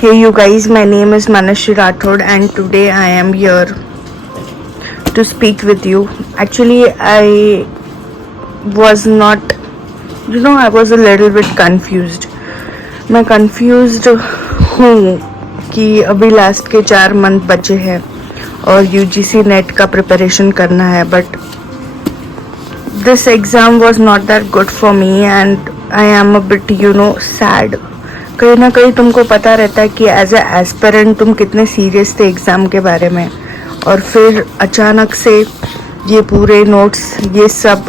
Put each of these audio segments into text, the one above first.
Hey you guys, my name is Manashri Rathod and today I am here to speak with you. Actually, I was not, I was a little bit confused. मैं confused हूँ कि अभी last के 4 month बचे हैं और UGC net का preparation करना है, but this exam was not that good for me and I am a bit sad. कहीं ना कहीं तुमको पता रहता है कि एज ए एस्पिरेंट तुम कितने सीरियस थे एग्ज़ाम के बारे में, और फिर अचानक से ये पूरे नोट्स ये सब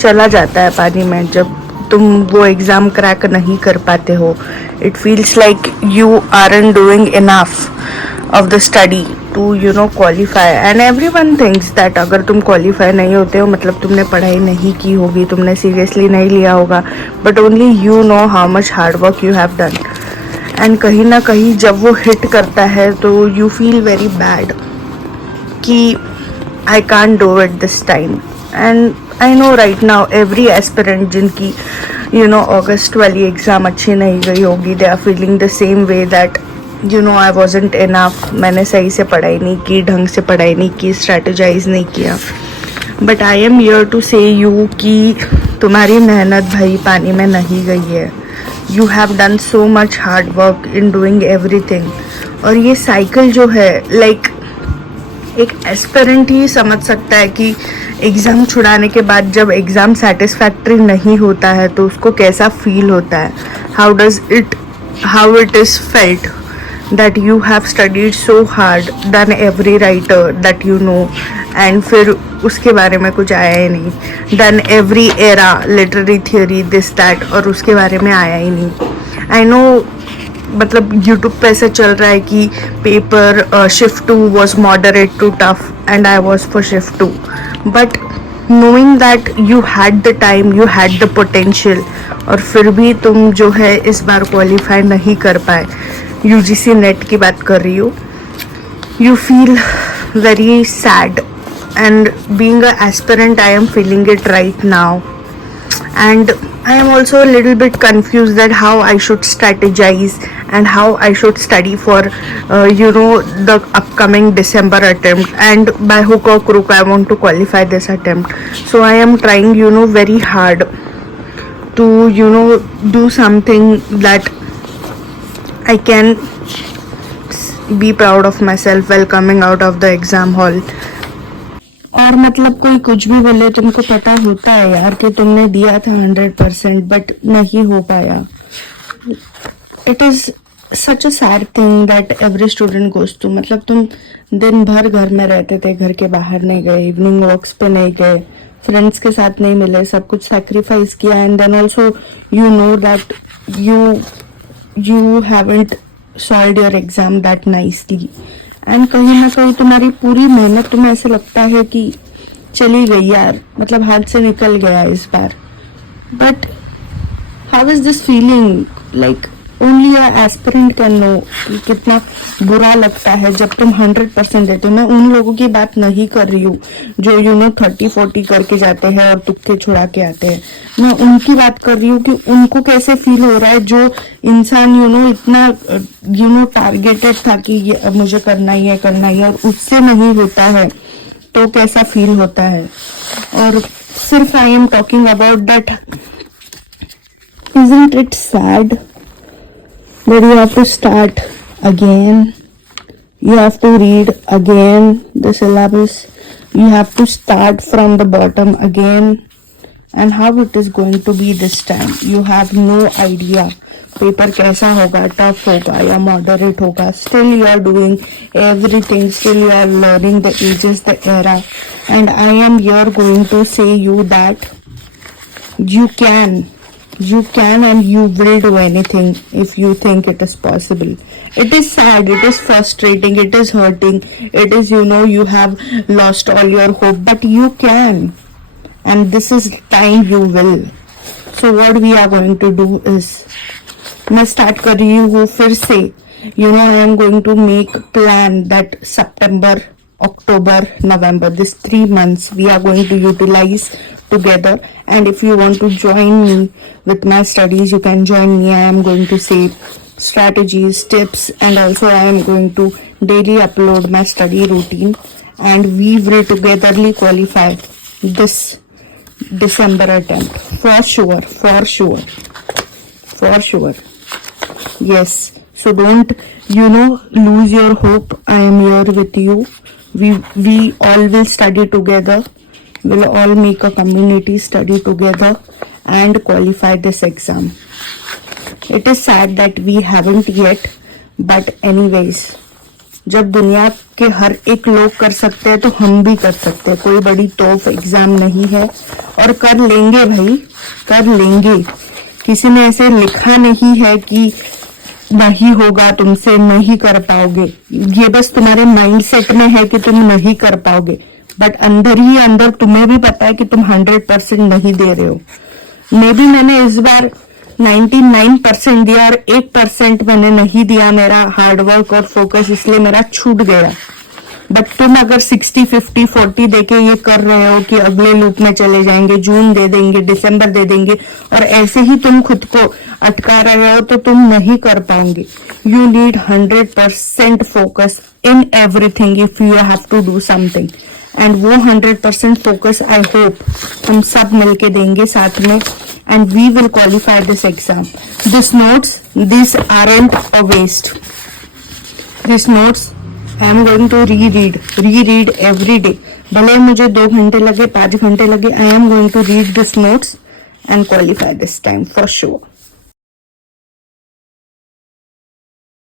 चला जाता है पानी में जब तुम वो एग्ज़ाम क्रैक नहीं कर पाते हो. It feels like you aren't doing enough of the study to qualify, and everyone thinks that अगर तुम क्वालिफाई नहीं होते हो मतलब तुमने पढ़ाई नहीं की होगी, तुमने सीरियसली नहीं लिया होगा, but only you know how much hard work you have done. And कहीं ना कहीं जब वो हिट करता है तो यू फील वेरी बैड कि I can't do it this time. And I know right now every aspirant जिनकी अगस्त वाली एग्ज़ाम अच्छी नहीं गई होगी, they are feeling the same way that I wasn't enough, मैंने सही से पढ़ाई नहीं की, ढंग से पढ़ाई नहीं की, स्ट्रेटेजाइज नहीं किया. But I am here to say you कि तुम्हारी मेहनत भाई पानी में नहीं गई है. You have done so much hard work in doing everything. और ये साइकिल जो है लाइक एक एस्पिरेंट ही समझ सकता है कि एग्ज़ाम छुड़ाने के बाद जब एग्ज़ाम सेटिस्फैक्ट्री नहीं होता है तो उसको कैसा फील होता है, how it is felt that you have studied so hard, done every writer that you know, and फिर उसके बारे में कुछ आया ही नहीं, done every era literary theory this that, और उसके बारे में आया ही नहीं. I know मतलब YouTube पे ऐसा चल रहा है कि paper shift 2 was moderate to tough and I was for shift 2, but knowing that you had the time, you had the potential, और फिर भी तुम जो है इस बार क्वालिफाई नहीं कर पाए. यूजीसी नेट की बात कर रही हूँ. You feel very sad and being a aspirant I am feeling it right now, and I am also a little bit confused that how I should strategize and how I should study for the upcoming December attempt, and by hook or crook I want to qualify this attempt. So I am trying very hard to do something that I can be proud of myself while coming out of the exam hall. और मतलब कोई कुछ भी बोले, तुमको पता होता है यार कि तुमने दिया था 100% बट नहीं हो पाया. It is such a sad thing that every student goes to. मतलब तुम दिन भर घर में रहते थे, घर के बाहर नहीं गए, इवनिंग वॉक्स पे नहीं गए, फ्रेंड्स के साथ नहीं मिले, सब कुछ सैक्रिफाइस किया, and then also you know that you haven't solved your exam that nicely, and कहीं ना कहीं तुम्हारी पूरी मेहनत तुम्हें ऐसे लगता है कि चली गई यार, मतलब हाथ से निकल गया इस बार. But how is this feeling, like only a aspirant can know कि कितना बुरा लगता है जब तुम 100% देते हो. मैं उन लोगों की बात नहीं कर रही हूँ जो 30-40 करके जाते हैं और तुक्के छुड़ा के आते हैं. मैं उनकी बात कर रही हूँ कि उनको कैसे फील हो रहा है जो इंसान इतना टारगेटेड था कि ये मुझे करना ही है और उससे नहीं होता है तो कैसा फील होता है. और सिर्फ I am talking about that, isn't it sad that you have to start again, you have to read again the syllabus, you have to start from the bottom again, and how it is going to be this time you have no idea. Paper कैसा होगा, tough होगा या moderate होगा, still you are doing everything, still you are learning the ages, the era, and I am here going to say you that you can and you will do anything if you think it is possible. It is sad, it is frustrating, it is hurting, it is you have lost all your hope, but you can, and this is time you will. So what we are going to do is, मैं start कर रही हूँ फिर से, I am going to make plan that September, October, November, this 3 months we are going to utilize together. And if you want to join me with my studies, you can join me. I am going to say strategies, tips, and also I am going to daily upload my study routine, and we will togetherly qualify this December attempt for sure. Yes, so don't lose your hope. I am here with you. We all will study together. We'll all make a community, study together and qualify this exam. It is sad that we haven't yet, but anyways, जब दुनिया के हर एक लोग कर सकते हैं तो हम भी कर सकते हैं. कोई बड़ी तोफ एग्जाम नहीं है और कर लेंगे भाई, कर लेंगे. किसी ने ऐसे लिखा नहीं है कि नहीं होगा तुमसे, नहीं कर पाओगे. ये बस तुम्हारे माइंडसेट में है कि तुम नहीं कर पाओगे, बट अंदर ही अंदर तुम्हें भी पता है कि तुम 100% नहीं दे रहे हो. मे बी मैंने इस बार 99% दिया और 1% मैंने नहीं दिया. मेरा हार्डवर्क और फोकस इसलिए मेरा छूट गया. बट तुम अगर 60, 50, 40 देके ये कर रहे हो कि अगले लूप में चले जाएंगे, जून दे देंगे, दिसंबर दे देंगे, और ऐसे ही तुम खुद को अटका रहे हो, तो तुम नहीं कर पाओगे. You need 100% focus in everything if you have to do something. And वो 100% फोकस आई होप हम सब मिलके देंगे साथ में, and we will qualify this exam. These notes, these aren't a waste. These notes I am going to reread every day. भले मुझे 2 घंटे लगे, 5 घंटे लगे, I am going to read these notes and qualify this time for sure.